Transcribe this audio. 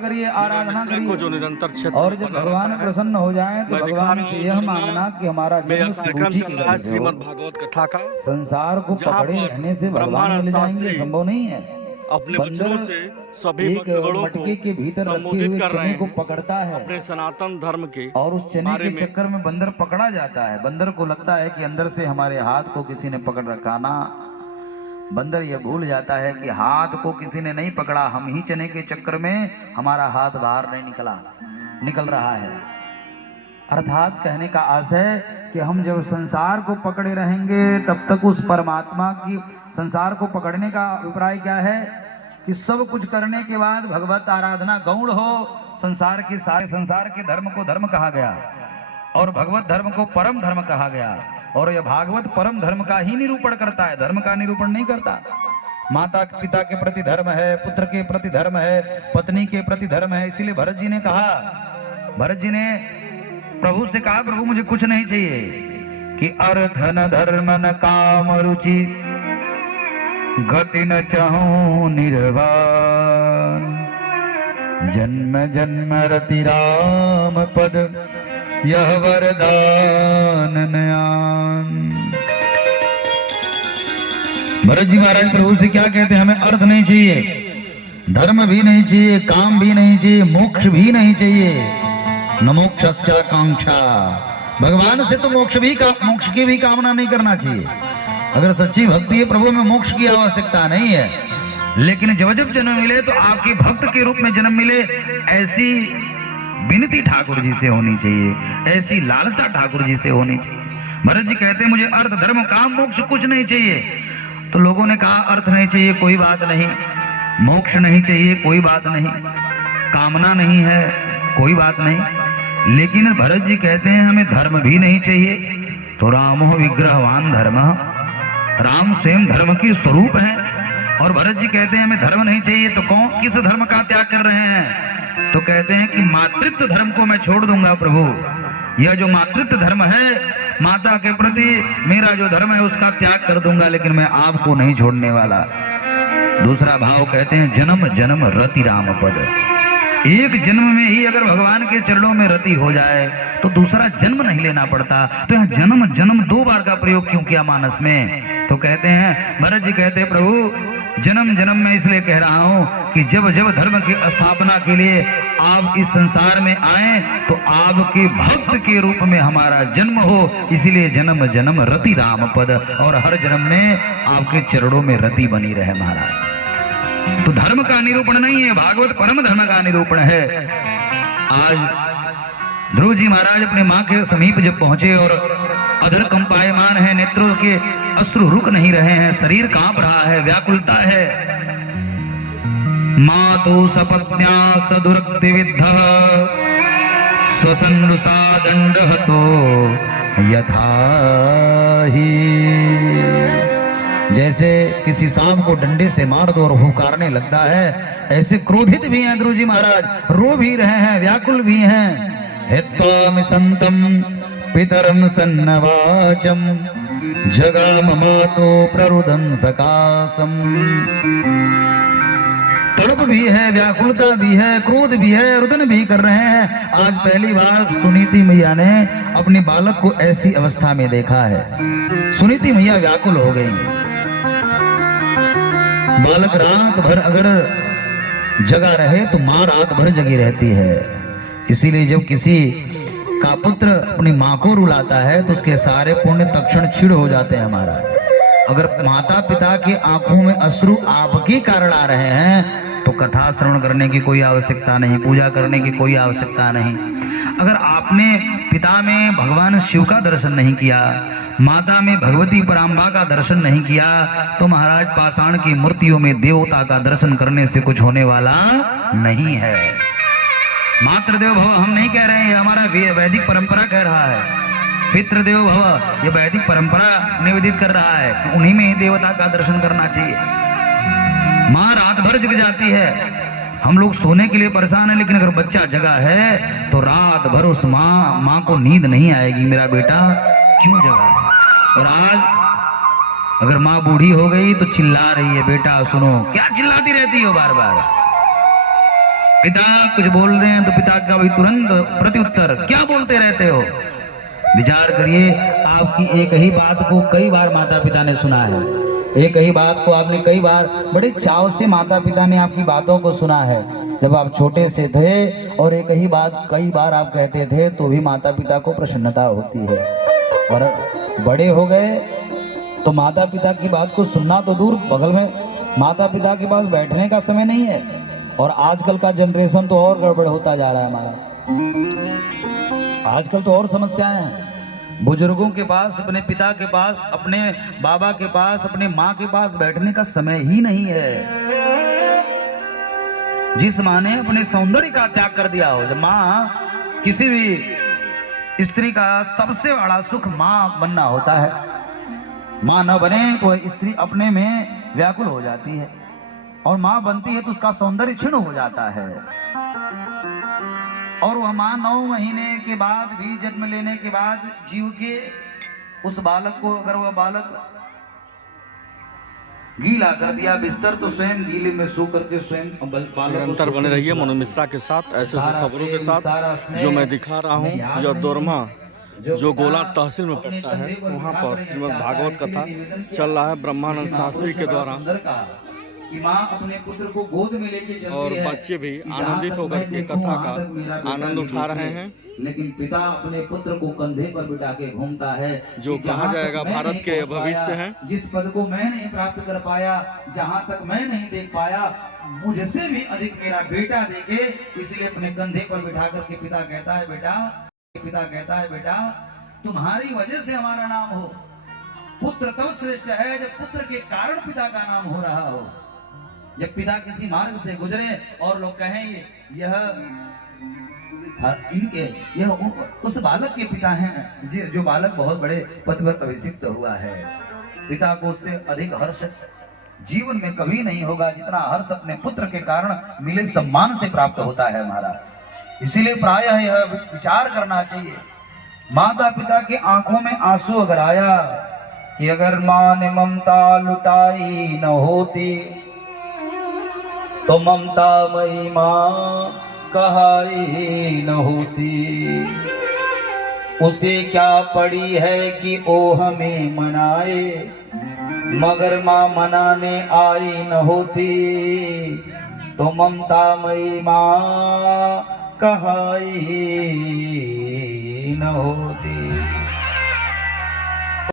करिए, आराधना को करिए। जो निरंतर क्षेत्र और जब भगवान प्रसन्न हो जाएं तो भगवान से यह मांगना कि हमारा जन्म कार्यक्रम सुरुचि चल की रहा है गति से श्रीमद् हो। भागवत कथा का, संसार को जहाँ पकड़े पर रहने से भगवान ब्रह्मानंद मिल जाएंगे, शास्त्री संभव नहीं है। अपने वचनों बंदर से सभी एक भक्तगणों को मटके के भीतर रखे संबोधित हुए कर रहे चने को हैं पकड़ता है अपने सनातन धर्म के और उस चने बारे के में। चक्कर में बंदर पकड़ा जाता है। बंदर को लगता है कि अंदर से हमारे हाथ को किसी ने पकड़ रखा ना। बंदर यह भूल जाता है कि हाथ को किसी ने नहीं पकड़ा, हम ही चने के चक्कर में हमारा हाथ बाहर नहीं निकल रहा है। अर्थात कहने का आशय कि हम जब संसार को पकड़े रहेंगे तब तक उस परमात्मा की, संसार को पकड़ने का अभिप्राय क्या है कि सब कुछ करने के बाद भगवत आराधना गौण हो। संसार के सारे संसार के धर्म को धर्म कहा गया और भगवत धर्म को परम धर्म कहा गया। और यह भागवत परम धर्म का ही निरूपण करता है, धर्म का निरूपण नहीं करता। माता पिता के प्रति धर्म है, पुत्र के प्रति धर्म है, पत्नी के प्रति धर्म है। इसीलिए भरत जी ने कहा, भरत जी ने प्रभु से कहा, प्रभु मुझे कुछ नहीं चाहिए कि अर्थ न धर्म न काम रुचि गति न चाहूं निर्वाण जन्म जन्म रति राम पद यह वरदान नयान। भरत जी महाराज प्रभु से क्या कहते हैं, हमें अर्थ नहीं चाहिए, धर्म भी नहीं चाहिए, काम भी नहीं चाहिए, मोक्ष भी नहीं चाहिए। न मोक्षस्याकांक्षा, भगवान से तो मोक्ष की भी कामना नहीं करना चाहिए। अगर सच्ची भक्ति है प्रभु में मोक्ष की आवश्यकता नहीं है, लेकिन जब जब जन्म मिले तो आपके भक्त के रूप में जन्म मिले, ऐसी विनती ठाकुर जी से होनी चाहिए, ऐसी लालसा ठाकुर जी से होनी चाहिए। भरत जी कहते हैं मुझे अर्थ धर्म काम मोक्ष कुछ नहीं चाहिए। तो लोगों ने कहा अर्थ नहीं चाहिए कोई बात नहीं, मोक्ष नहीं चाहिए कोई बात नहीं, कामना नहीं है कोई बात नहीं, लेकिन भरत जी कहते हैं हमें धर्म भी नहीं चाहिए। तो रामो विग्रहवान धर्म, राम स्वयं धर्म की स्वरूप है। और भरत जी कहते हैं हमें धर्म नहीं चाहिए, तो कौन किस धर्म का त्याग कर रहे हैं? तो कहते हैं कि मातृत्व धर्म को मैं छोड़ दूंगा प्रभु। यह जो मातृत्व धर्म है, माता के प्रति मेरा जो धर्म है उसका त्याग कर दूंगा, लेकिन मैं आपको नहीं छोड़ने वाला। दूसरा भाव कहते हैं जन्म जन्म रति राम पद। एक जन्म में ही अगर भगवान के चरणों में रति हो जाए तो दूसरा जन्म नहीं लेना पड़ता। तो यहाँ जन्म जन्म दो बार का प्रयोग क्यों किया मानस में? तो कहते हैं, भरत जी कहते हैं प्रभु जन्म जन्म में इसलिए कह रहा हूं कि जब जब धर्म की स्थापना के लिए आप इस संसार में आए तो आपके भक्त के रूप में हमारा जन्म हो, इसीलिए जन्म जन्म रति राम पद, और हर जन्म में आपके चरणों में रति बनी रहे महाराज। तो धर्म का निरूपण नहीं है, भागवत परम धर्म का निरूपण है। आज ध्रुव जी महाराज अपने माँ के समीप जब पहुंचे और अधर कंपायमान है, नेत्रों के अश्रु रुक नहीं रहे हैं, शरीर कांप रहा है, व्याकुलता है। मातु सपत्न्या सदुरक्ति विद्ध स्वसन्नुषा दंडहतो यथा ही। जैसे किसी सांप को डंडे से मार दो और हुकारने लगता है, ऐसे क्रोधित भी हैं ध्रुव जी महाराज, रो भी रहे हैं, व्याकुल भी हैं। हित्वामि संतम पितरम सन्नवाचम जगाम मातो प्ररुदन सकासम। तड़प भी है, व्याकुलता भी है, क्रोध भी है, रुदन भी कर रहे हैं। आज पहली बार सुनीति मैया ने अपने बालक को ऐसी अवस्था में देखा है। सुनीति मैया व्याकुल हो गई। बालक रात भर अगर जगा रहे तो माँ रात भर जगी रहती है। इसीलिए जब किसी का पुत्र अपनी माँ को रुलाता है तो उसके सारे पुण्य तक्षण क्षीण हो जाते हैं हमारा। अगर माता पिता की आंखों में अश्रु आपके कारण आ रहे हैं तो कथा श्रवण करने की कोई आवश्यकता नहीं, पूजा करने की कोई आवश्यकता नहीं। अगर आपने पिता में भगवान शिव का दर्शन नहीं किया, माता में भगवती पराम्बा का दर्शन नहीं किया, तो महाराज पाषाण की मूर्तियों में देवता का दर्शन करने से कुछ होने वाला नहीं है। मातृदेव भव हम नहीं कह रहे हैं, हमारा वैदिक परंपरा कह रहा है। पितृदेव भव ये वैदिक परंपरा निवेदित कर रहा है कि उन्हीं में ही देवता का दर्शन करना चाहिए। माँ रात भर जग जाती है, हम लोग सोने के लिए परेशान है, लेकिन अगर बच्चा जगा है तो रात भर उस माँ को नींद नहीं आएगी, मेरा बेटा क्यों जगा है। और आज अगर माँ बूढ़ी हो गई तो चिल्ला रही है, बेटा सुनो, क्या चिल्लाती रहती हो बार बार। पिता कुछ बोल रहे हैं तो पिता का भी तुरंत प्रत्युत्तर, क्या बोलते रहते हो। विचार करिए, आपकी एक ही बात को कई बार माता पिता ने सुना है, एक ही बात को आपने कई बार बड़े चाव से माता पिता ने आपकी बातों को सुना है। जब आप छोटे से थे और एक ही बात कई बार आप कहते थे तो भी माता पिता को प्रसन्नता होती है। और बड़े हो गए तो माता पिता की बात को सुनना तो दूर, बगल में माता पिता के पास बैठने का समय नहीं है। और आजकल का जनरेशन तो और गड़बड़ होता जा रहा है हमारा। आजकल तो और समस्याएं हैं। बुजुर्गों के पास, अपने पिता के पास, अपने बाबा के पास, अपने माँ के पास बैठने का समय ही नहीं है। जिस माँ ने अपने सौंदर्य का त्याग कर दिया हो, जब माँ, किसी भी स्त्री का सबसे बड़ा सुख माँ बनना होता है। माँ न बने तो स्त्री अपने में व्याकुल हो जाती है, और माँ बनती है तो उसका सौंदर्य क्षीण हो जाता है। और वह माँ 9 महीने के बाद भी, जन्म लेने के बाद जीव के उस बालक को, अगर वह बालक गीला कर दिया बिस्तर, तो स्वयं गीले में सो करके स्वयं बालक निरंतर बने रहिए मनु मिश्रा के साथ, ऐसे खबरों के साथ जो मैं दिखा रहा हूँ। यह दोरमा जो गोला तहसील में पड़ता है, वहाँ पर श्रीमद् भागवत कथा चल रहा है ब्रह्मानंद शास्त्री के द्वारा। कि माँ अपने पुत्र को गोद में लेके चलती और है, बच्चे भी आनंदित होकर के कथा का आनंद उठा रहे हैं। लेकिन पिता अपने पुत्र को कंधे पर बिठा के घूमता है। जो कहा जाएगा भारत के भविष्य हैं। जिस पद को मैं नहीं प्राप्त कर पाया, जहाँ तक मैं नहीं देख पाया, मुझसे भी अधिक मेरा बेटा देखे, इसलिए अपने कंधे पर बिठा करके पिता कहता है बेटा तुम्हारी वजह से हमारा नाम हो। पुत्र तब श्रेष्ठ है जब पुत्र के कारण पिता का नाम हो रहा हो। जब पिता किसी मार्ग से गुजरे और लोग कहें यह उस बालक के पिता हैं, जो बालक बहुत बड़े पद पर अभिषिक्त हुआ है, पिता को उससे अधिक हर्ष जीवन में कभी नहीं होगा जितना हर्ष अपने पुत्र के कारण मिले सम्मान से प्राप्त होता है हमारा। इसीलिए प्रायः यह विचार करना चाहिए, माता पिता की आंखों में आंसू अगर आया कि अगर मां ने ममता लुटाई न होती तो ममता मई मां कहाई न होती। उसे क्या पड़ी है कि ओ हमें मनाए, मगर मां मनाने आई न होती तो ममता मई मां कहाई न होती।